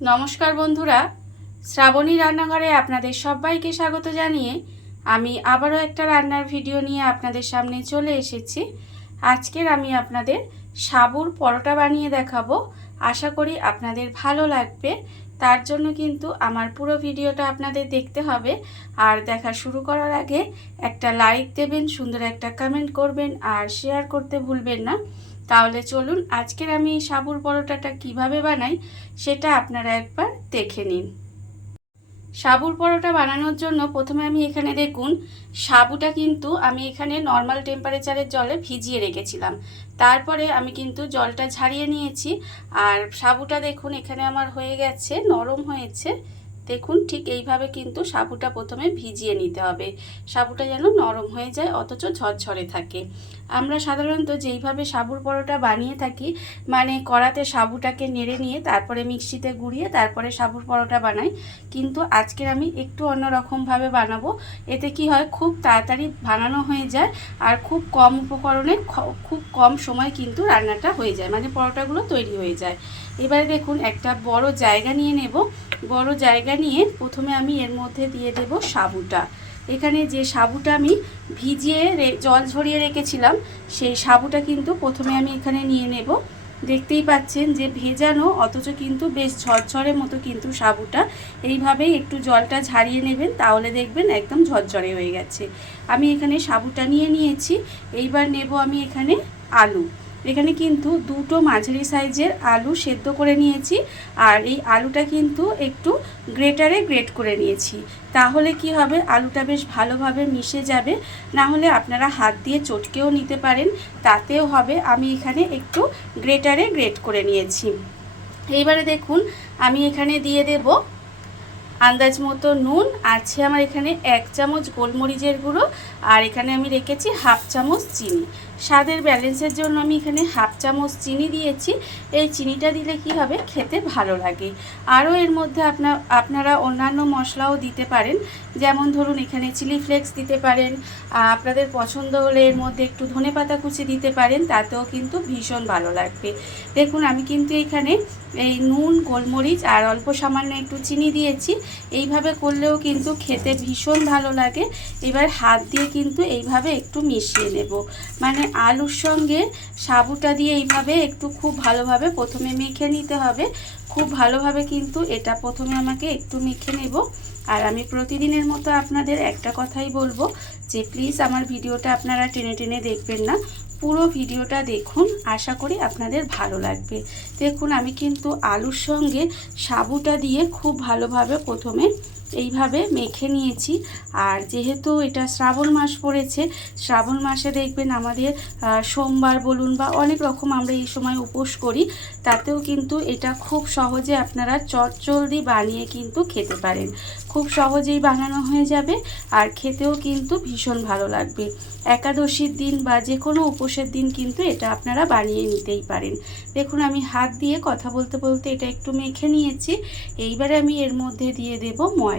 নমস্কার বন্ধুরা, শ্রাবণী রান্নাঘরে আপনাদের সবাইকে স্বাগত জানিয়ে আমি আবারও একটা রান্নার ভিডিও নিয়ে আপনাদের সামনে চলে এসেছি। আজকের আমি আপনাদের সাবুর পরোটা বানিয়ে দেখাবো। আশা করি আপনাদের ভালো লাগবে। তার জন্য কিন্তু আমার পুরো ভিডিওটা আপনাদের দেখতে হবে। আর দেখা শুরু করার আগে একটা লাইক দেবেন, সুন্দর একটা কমেন্ট করবেন আর শেয়ার করতে ভুলবেন না। তাহলে চলুন আজকের আমি সাবুর পরোটাটা কিভাবে বানাই সেটা আপনারা একবার দেখে নিন। সাবুর পরোটা বানানোর জন্য প্রথমে আমি এখানে দেখুন সাবুটা কিন্তু আমি এখানে নর্মাল টেম্পারেচারের জলে ভিজিয়ে রেখেছিলাম। তারপরে আমি কিন্তু জলটা ঝারিয়ে নিয়েছি। আর সাবুটা দেখুন এখানে আমার হয়ে গেছে, নরম হয়েছে। দেখুন ঠিক এইভাবে কিন্তু সাবুটা প্রথমে ভিজিয়ে নিতে হবে, সাবুটা যেন নরম হয়ে যায় অথচ ঝরঝরে থাকে। আমরা সাধারণত যেইভাবে সাবুর পরোটা বানিয়ে থাকি, মানে কড়াতে সাবুটাকে নেড়ে নিয়ে তারপরে মিক্সিতে গুঁড়িয়ে তারপরে সাবুর পরোটা বানাই, কিন্তু আজকের আমি একটু অন্যরকমভাবে বানাবো। এতে কি হয়, খুব তাড়াতাড়ি বানানো হয়ে যায় আর খুব কম উপকরণে খুব কম সময় কিন্তু রান্নাটা হয়ে যায়, মানে পরোটাগুলো তৈরি হয়ে যায়। এবারে দেখুন একটা বড় জায়গা নিয়ে নেব। বড় জায়গা নিয়ে প্রথমে আমি এর মধ্যে দিয়ে দেব সাবুটা। এখানে যে সাবুটা আমি ভিজিয়ে জল ঝরিয়ে রেখেছিলাম, সেই সাবুটা কিন্তু প্রথমে আমি এখানে নিয়ে নেব। দেখতেই পাচ্ছেন যে ভেজানো অথচ কিন্তু বেশ ঝরঝরে মতো কিন্তু সাবুটা। এইভাবেই একটু জলটা ঝারিয়ে নেবেন, তাহলে দেখবেন একদম ঝরঝরে হয়ে গেছে। আমি এখানে সাবুটা নিয়ে নিয়েছি। এইবার নেব আমি এখানে আলু। এখানে কিন্তু দুটো মাঝারি সাইজের আলু সেদ্ধ করে নিয়েছি। আর এই আলুটা কিন্তু একটু গ্রেটারে গ্রেট করে নিয়েছি। তাহলে কি হবে, আলুটা বেশ ভালোভাবে মিশে যাবে। না হলে আপনারা হাত দিয়ে চটকেও নিতে পারেন, তাতেও হবে। আমি এখানে একটু গ্রেটারে গ্রেট করে নিয়েছি। এইবারে দেখুন আমি এখানে দিয়ে দেব আন্দাজ মতো নুন। আছে আমার এখানে 1 চামচ গোলমরিচের গুঁড়ো, আর এখানে আমি রেখেছি হাফ চামচ চিনি। স্বাদের ব্যালেন্সের জন্য আমি এখানে হাফ চামচ চিনি দিয়েছি। এই চিনিটা দিলে কি হবে, খেতে ভালো লাগে। আরও এর মধ্যে আপনারা অন্যান্য মশলাও দিতে পারেন, যেমন ধরুন এখানে চিলি ফ্লেক্স দিতে পারেন। আপনাদের পছন্দ হলে এর মধ্যে একটু ধনেপাতা কুচি দিতে পারেন, তাতেও কিন্তু ভীষণ ভালো লাগবে। দেখুন আমি কিন্তু এখানে এই নুন, গোলমরিচ আর অল্প সামান্য একটু চিনি দিয়েছি। এইভাবে করলেও কিন্তু খেতে ভীষণ ভালো লাগে। এবার হাত দিয়ে কিন্তু এইভাবে একটু মিশিয়ে নেব, মানে আলুর সঙ্গে সাবুটা দিয়ে এইভাবে একটু খুব ভালোভাবে প্রথমে মেখে নিতে হবে। খুব ভালোভাবে কিন্তু এটা প্রথমে আমাকে একটু মেখে নেব। আর আমি প্রতিদিনের মতো আপনাদের একটা কথাই বলবো যে প্লিজ আমার ভিডিওটা আপনারা টেনে টেনে দেখবেন না, পুরো ভিডিওটা দেখুন। আশা করি আপনাদের ভালো লাগবে। দেখুন আমি কিন্তু আলুর সঙ্গে সাবুটা দিয়ে খুব ভালোভাবে প্রথমে এইভাবে মেখে নিয়েছি। আর যেহেতু এটা শ্রাবণ মাস পড়েছে, শ্রাবণ মাসে দেখবেন আমাদের সোমবার বলুন বা অনেক রকম আমরা এই সময় উপোস করি, তাতেও কিন্তু এটা খুব সহজে আপনারা চটজলদি বানিয়ে কিন্তু খেতে পারেন। খুব সহজেই বানানো হয়ে যাবে আর খেতেও কিন্তু ভীষণ ভালো লাগবে। একাদশীর দিন বা যে কোনো উপোসের দিন কিন্তু এটা আপনারা বানিয়ে নিতেই পারেন। দেখুন আমি হাত দিয়ে কথা বলতে বলতে এটা একটু মেখে নিয়েছি। এইবারে আমি এর মধ্যে দিয়ে দেব ময়দা।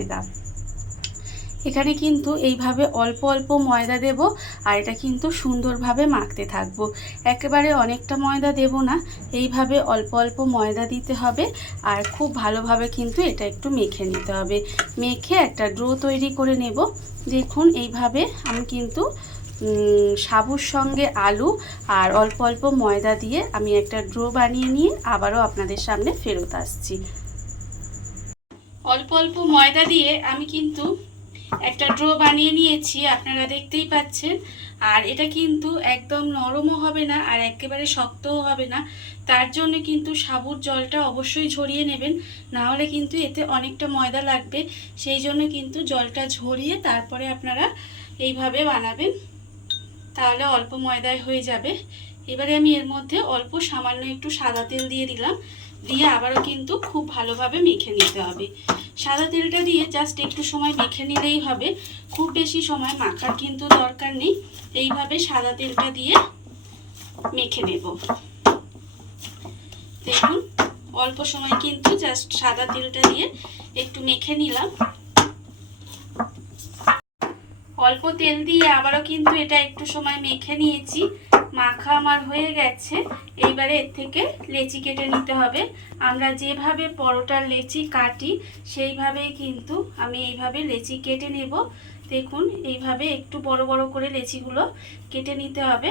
এখানে কিন্তু এইভাবে অল্প অল্প ময়দা দেব, আর এটা কিন্তু সুন্দরভাবে মাখতে থাকবো। একেবারে অনেকটা ময়দা দেব না, এইভাবে অল্প অল্প ময়দা দিতে হবে। আর খুব ভালোভাবে কিন্তু এটা একটু মেখে নিতে হবে। মেখে একটা ডো তৈরি করে নেব। দেখুন এইভাবে আমি কিন্তু সাবুর সঙ্গে আলু আর অল্প অল্প ময়দা দিয়ে আমি একটা ডো বানিয়ে নিয়ে আবারও আপনাদের সামনে ফেরত আসছি। অল্প অল্প ময়দা দিয়ে আমি কিন্তু একটা ডো বানিয়ে নিয়েছি, আপনারা দেখতেই পাচ্ছেন। আর এটা কিন্তু একদম নরমও হবে না আর একেবারে শক্তও হবে না। তার জন্য কিন্তু সাবুর জলটা অবশ্যই ঝরিয়ে নেবেন, না হলে কিন্তু এতে অনেকটা ময়দা লাগবে। সেই জন্য কিন্তু জলটা ঝরিয়ে তারপরে আপনারা এইভাবে বানাবেন, তাহলে অল্প ময়দায় হয়ে যাবে। এবারে আমি এর মধ্যে অল্প সামান্য একটু সাদা তেল দিয়ে দিলাম, দিয়ে আবারও কিন্তু খুব ভালোভাবে মেখে নিতে হবে। সাদা তেলটা দিয়ে জাস্ট একটু সময় মেখে নিলেই হবে, খুব বেশি সময় মাখার কিন্তু দরকার নেই। এইভাবে সাদা তেলটা দিয়ে মেখে নেব। দেখুন অল্প সময় কিন্তু জাস্ট সাদা তেলটা দিয়ে একটু মেখে নিলাম। অল্প তেল দিয়ে আবারও কিন্তু এটা একটু সময় মেখে নিয়েছি। মাখা আমার হয়ে গেছে। এইবারে এর থেকে লেচি কেটে নিতে হবে। আমরা যেভাবে পরোটার লেচি কাটি সেইভাবেই কিন্তু আমি এইভাবে লেচি কেটে নেব। দেখুন এইভাবে একটু বড় বড় করে লেচিগুলো কেটে নিতে হবে।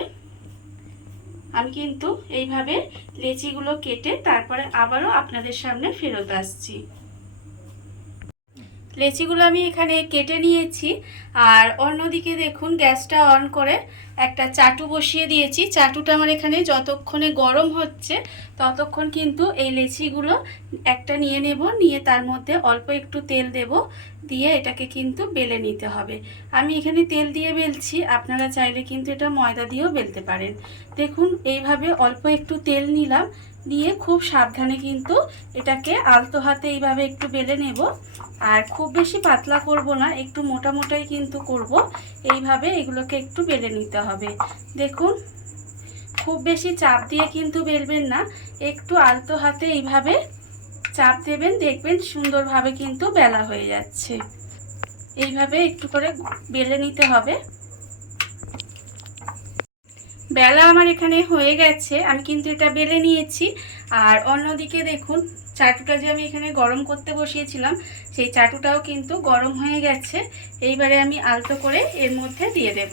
আমি কিন্তু এইভাবে লেচিগুলো কেটে তারপরে আবারও আপনাদের সামনে ফেরত আসছি। লেচিগুলো আমি এখানে কেটে নিয়েছি। আর অন্যদিকে দেখুন গ্যাসটা অন করে একটা চাটু বসিয়ে দিয়েছি। চাটুটা আমার এখানে যতক্ষণে গরম হচ্ছে ততক্ষণ কিন্তু এই লেচিগুলো একটা নিয়ে নেব, নিয়ে তার মধ্যে অল্প একটু তেল দেব, দিয়ে এটাকে কিন্তু বেলে নিতে হবে। আমি এখানে তেল দিয়ে বেলছি, আপনারা চাইলে কিন্তু এটা ময়দা দিয়েও বেলতে পারেন। দেখুন এইভাবে অল্প একটু তেল নিলাম, নিয়ে খুব সাবধানে কিন্তু এটাকে আলতো হাতে এইভাবে একটু বেলে নেব। আর খুব বেশি পাতলা করব না, একটু মোটা মোটাই কিন্তু করব। এইভাবে এগুলোকে একটু বেলে নিতে হবে। দেখুন খুব বেশি চাপ দিয়ে কিন্তু বেলবেন না, একটু আলতো হাতে এইভাবে চাপ দেবেন, দেখবেন সুন্দরভাবে কিন্তু বেলা হয়ে যাচ্ছে। এইভাবে একটু করে বেলে নিতে হবে। বেলা আমার এখানে হয়ে গেছে, আমি কিন্তু এটা বেলে নিয়েছি। আর অন্যদিকে দেখুন চাটুটা যে আমি এখানে গরম করতে বসিয়েছিলাম সেই চাটুটাও কিন্তু গরম হয়ে গেছে। এইবারে আমি আলতো করে এর মধ্যে দিয়ে দেব।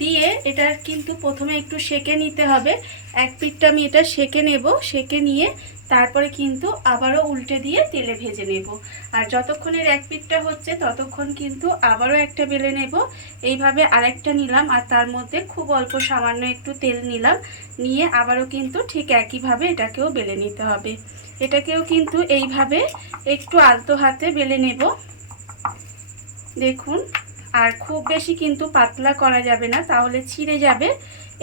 দিয়ে এটা কিন্তু প্রথমে একটু সেঁকে নিতে হবে। এক পিঠটা আমি এটা সেঁকে নেব, সেঁকে নিয়ে তারপরে কিন্তু আবারও উল্টে দিয়ে তেলে ভেজে নেব। আর যতক্ষণের এক পিঠটা হচ্ছে ততক্ষণ কিন্তু আবারও একটা বেলে নেব। এইভাবে আরেকটা নিলাম আর তার মধ্যে খুব অল্প সামান্য একটু তেল নিলাম, নিয়ে আবারও কিন্তু ঠিক একইভাবে এটাকেও বেলে নিতে হবে। এটাকেও কিন্তু এইভাবে একটু আলতো হাতে বেলে নেব। দেখুন আর খুব বেশি কিন্তু পাতলা করা যাবে না, তাহলে ছিঁড়ে যাবে।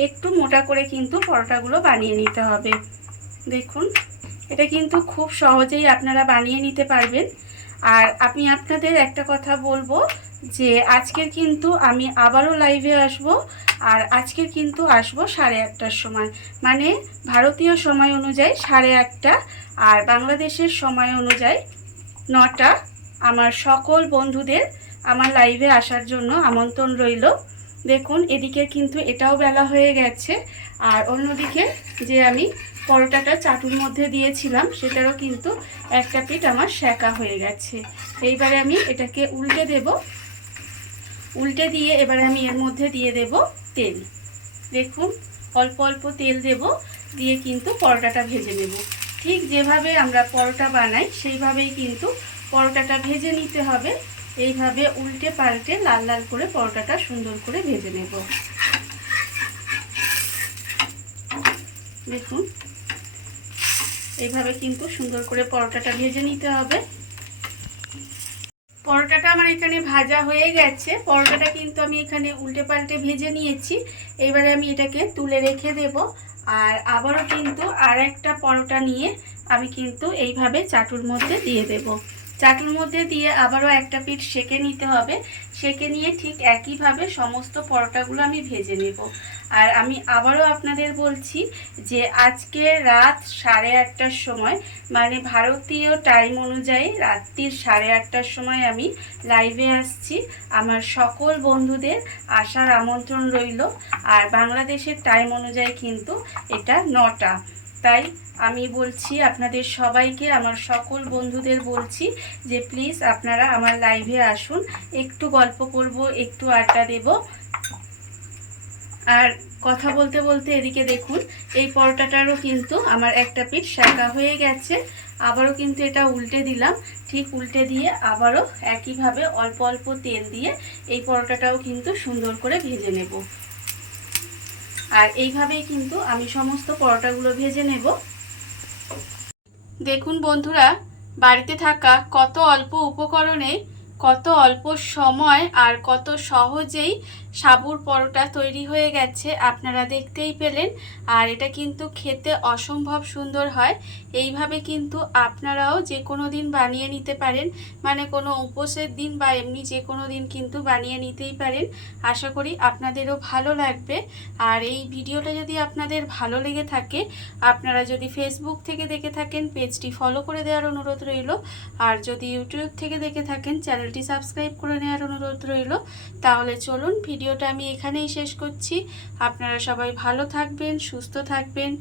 একটু মোটা করে কিন্তু পরোটাগুলো বানিয়ে নিতে হবে। দেখুন এটা কিন্তু খুব সহজেই আপনারা বানিয়ে নিতে পারবেন। আর আমি আপনাদের একটা কথা বলবো যে আজকের কিন্তু আমি আবারও লাইভে আসব। আর আজকের কিন্তু আসবো 8:30টার সময়, মানে ভারতীয় সময় অনুযায়ী 1:30, আর বাংলাদেশের সময় অনুযায়ী 9টা। আমার সকল বন্ধুদের আমার লাইভে আসার জন্য আমন্ত্রণ রইল। দেখুন এদিকে কিন্তু এটাও বেলা হয়ে গেছে। আর অন্যদিকে যে আমি পরোটাটা চাটুর মধ্যে দিয়েছিলাম সেটারও কিন্তু একটা পিঠ আমার সেঁকা হয়ে গেছে। এইবারে আমি এটাকে উল্টে দেব। উল্টে দিয়ে এবারে আমি এর মধ্যে দিয়ে দেব তেল। দেখুন অল্প অল্প তেল দেব, দিয়ে কিন্তু পরোটাটা ভেজে নেব। ঠিক যেভাবে আমরা পরোটা বানাই সেইভাবেই কিন্তু পরোটাটা ভেজে নিতে হবে। এইভাবে উল্টে পাল্টে লাল লাল করে পরোটাটা সুন্দর করে ভেজে নেব। দেখুন এইভাবে কিন্তু সুন্দর করে পরোটাটা ভেজে নিতে হবে। পরোটাটা আমার এখানে ভাজা হয়ে গেছে। পরোটাটা কিন্তু আমি এখানে উল্টে পাল্টে ভেজে নিয়েছি। এবারে আমি এটাকে তুলে রেখে দেব। আর আবারও কিন্তু আর একটা পরোটা নিয়ে আমি কিন্তু এইভাবে চাটুর মধ্যে দিয়ে দেব। চাটুর মধ্যে দিয়ে আবারও একটা পিঠ সেঁকে নিতে হবে। সেঁকে নিয়ে ঠিক একইভাবে সমস্ত পরোটাগুলো আমি ভেজে নেব। আর আমি আবারও আপনাদের বলছি যে আজকে রাত 8:30টার সময়, মানে ভারতীয় টাইম অনুযায়ী রাত্রির 8:30টার সময় আমি লাইভে আসছি। আমার সকল বন্ধুদের আসার আমন্ত্রণ রইল। আর বাংলাদেশের টাইম অনুযায়ী কিন্তু এটা 9টা। তাই আমি বলছি আপনাদের সবাইকে, আমার সকল বন্ধুদের বলছি যে প্লিজ আপনারা আমার লাইভে আসুন, একটু গল্প করব, একটু আড্ডা দেব। আর কথা বলতে বলতে এদিকে দেখুন এই পরোটাটারও কিন্তু আমার একটা পিঠ সেঁকা হয়ে গেছে। আবারও কিন্তু এটা উল্টে দিলাম। ঠিক উল্টে দিয়ে আবারও একইভাবে অল্প অল্প তেল দিয়ে এই পরোটাটাও কিন্তু সুন্দর করে ভেজে নেব। আর এইভাবেই কিন্তু আমি সমস্ত পরোটাগুলো ভেজে নেব। দেখুন বন্ধুরা, বাড়িতে থাকা কত অল্প উপকরণে কত অল্প সময় আর কত সহজেই সাবুর পরোটা তৈরি হয়ে গেছে, আপনারা দেখতেই পেলেন। আর এটা কিন্তু খেতে অসম্ভব সুন্দর হয়। এইভাবে কিন্তু আপনারাও যে কোনো দিন বানিয়ে নিতে পারেন, মানে কোনো উপোসের দিন বা এমনি যে কোনো দিন কিন্তু বানিয়ে নিতেই পারেন। আশা করি আপনাদেরও ভালো লাগবে। আর এই ভিডিওটা যদি আপনাদের ভালো লেগে থাকে, আপনারা যদি ফেসবুক থেকে দেখে থাকেন পেজটি ফলো করে দেওয়ার অনুরোধ রইল। আর যদি ইউটিউব থেকে দেখে থাকেন চ্যানেলটি সাবস্ক্রাইব করে নেওয়ার অনুরোধ রইল। তাহলে চলুন ভিডিওটা আমি এখানেই শেষ করছি। আপনারা সবাই ভালো থাকবেন, সুস্থ থাকবেন।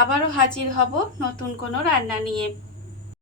আবারও হাজির হব নতুন কোনো রান্না নিয়ে।